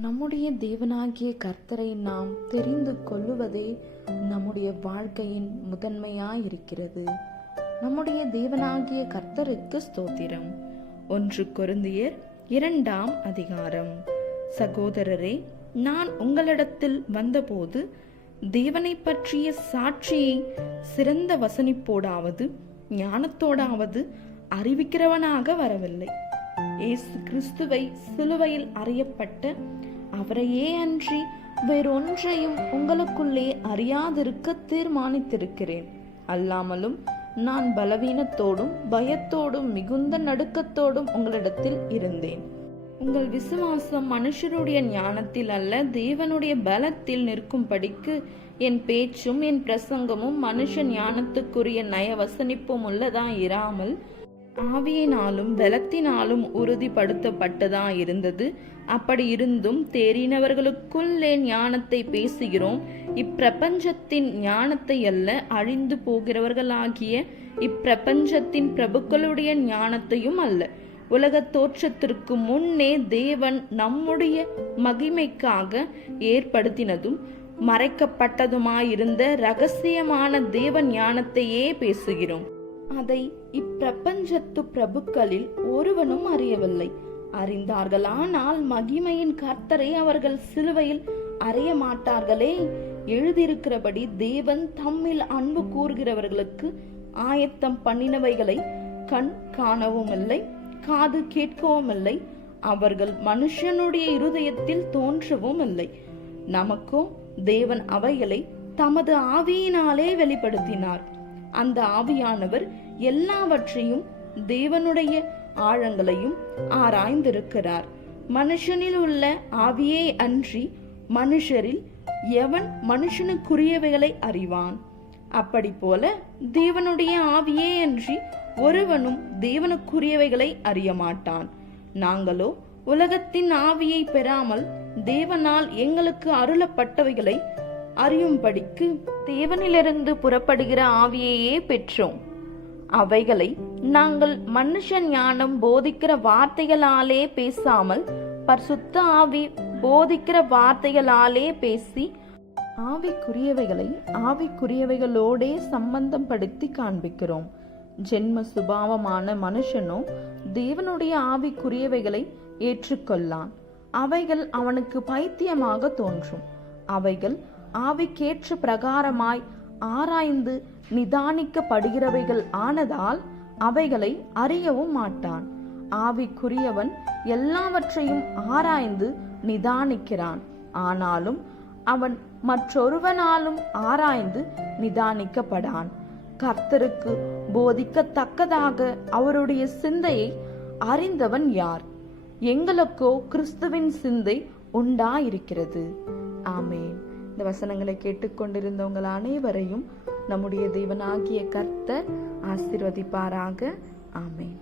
நம்முடைய தேவனாகிய கர்த்தரை நாம் தெரிந்து கொள்ளுவதே நம்முடைய வாழ்க்கையின் முதன்மையாயிருக்கிறது. நம்முடைய தேவனாகிய கர்த்தருக்கு ஸ்தோத்திரம். 1 கொரிந்தியர் 2ஆம் அதிகாரம். சகோதரரே, நான் உங்களிடத்தில் வந்தபோது தேவனை பற்றிய சாட்சியை சிறந்த வசனிப்போடாவது ஞானத்தோடாவது அறிவிக்கிறவனாக வரவில்லை. இயேசு கிறிஸ்துவை சிலுவையில் அறையப்பட்ட அவரையே அன்றி வேறொன்றையும் உங்களுக்குள்ளே அறியாதிருக்க தீர்மானித்திருக்கிறேன். அல்லாமலும் நான் பலவீனத்தோடும் பயத்தோடும் மிகுந்த நடுக்கத்தோடும் உங்களிடத்தில் இருந்தேன். உங்கள் விசுவாசம் மனுஷருடைய ஞானத்தில் அல்ல, தேவனுடைய பலத்தில் நிற்கும்படிக்கு என் பேச்சும் என் பிரசங்கமும் மனுஷ ஞானத்துக்குரிய நயவசனிப்பும் உள்ளதா இராமல் ஆவியினாலும் பலத்தினாலும் உறுதிப்படுத்தப்பட்டதா இருந்தது. அப்படி இருந்தும் தேறினவர்களுக்குள்ளே ஞானத்தை பேசுகிறோம். இப்பிரபஞ்சத்தின் ஞானத்தை அல்ல, அழிந்து போகிறவர்களாகிய இப்பிரபஞ்சத்தின் பிரபுக்களுடைய ஞானத்தையும் அல்ல. உலக தோற்றத்திற்கு முன்னே தேவன் நம்முடைய மகிமைக்காக ஏற்படுத்தினதும் மறைக்கப்பட்டதுமாயிருந்த இரகசியமான தேவ ஞானத்தையே பேசுகிறோம். அதை இப்பிரபஞ்சத்து பிரபுக்களில் ஒருவனும் அறியவில்லை. அறிந்தார்களானால் மகிமையின் கர்த்தரை அவர்கள் சிலுவையில் அறிய மாட்டார்களே. எழுதியிருக்கிறபடி தேவன் தம்மில் அன்பு கூறுகிறவர்களுக்கு ஆயத்தம் பண்ணினவைகளை கண் காணவும் இல்லை, காது கேட்கவும் இல்லை, அவர்கள் மனுஷனுடைய இருதயத்தில் தோன்றவும் இல்லை. நமக்கோ தேவன் அவைகளை தமது ஆவியினாலே வெளிப்படுத்தினார். அந்த ஆவியானவர் எல்லாவற்றையும் தேவனுடைய ஆழங்களையும் ஆராய்ந்திருக்கிறார். மனுஷனில் உள்ள ஆவியே அன்றி மனுஷரில் எவன் மனுஷனுக்குரியவைகளை அறிவான்? அப்படி போல தேவனுடைய ஆவியே அன்றி ஒருவனும் தேவனுக்குரியவைகளை அறிய மாட்டான். நாங்களோ உலகத்தின் ஆவியை பெறாமல் தேவனால் எங்களுக்கு அருளப்பட்டவைகளை அறியும்படிக்கு தேவனிலிருந்து புறப்படுகிற ஆவியையே பெற்றோம். அவைகளை நாங்கள் மனுஷ ஞானம் போதிக்கிற வார்த்தைகளாலே பேசாமல் பரிசுத்த ஆவி போதிக்கிற வார்த்தைகளாலே பேசி ஆவிக்குரியவைகளை ஆவிக்குரியவைகளோடே சம்பந்தம் படுத்தி காண்பிக்கிறோம். ஜென்ம சுபாவமான மனுஷனோ தேவனுடைய ஆவிக்குரியவைகளை ஏற்றுக்கொள்ளான். அவைகள் அவனுக்கு பைத்தியமாக தோன்றும். அவைகள் ஆவிக்கேற்ற பிரகாரமாய் ஆராய்ந்து நிதானிக்கப்படுகிறவைகள் ஆனதால் அவைகளை அறியவும் மாட்டான். ஆவிக்குரியவன் எல்லாவற்றையும் ஆராய்ந்து நிதானிக்கிறான். ஆனாலும் அவன் மற்றொருவனாலும் ஆராய்ந்து நிதானிக்கப்படான். கர்த்தருக்கு போதிக்கத்தக்கதாக அவருடைய சிந்தையை அறிந்தவன் யார்? எங்களுக்கோ கிறிஸ்துவின் சிந்தை உண்டாயிருக்கிறது. ஆமென். இந்த வசனங்களை கேட்டுக்கொண்டிருந்தவங்கள் அனைவரையும் நம்முடைய தேவனாகிய கர்த்தர் ஆசீர்வதிப்பாராக. ஆமென்.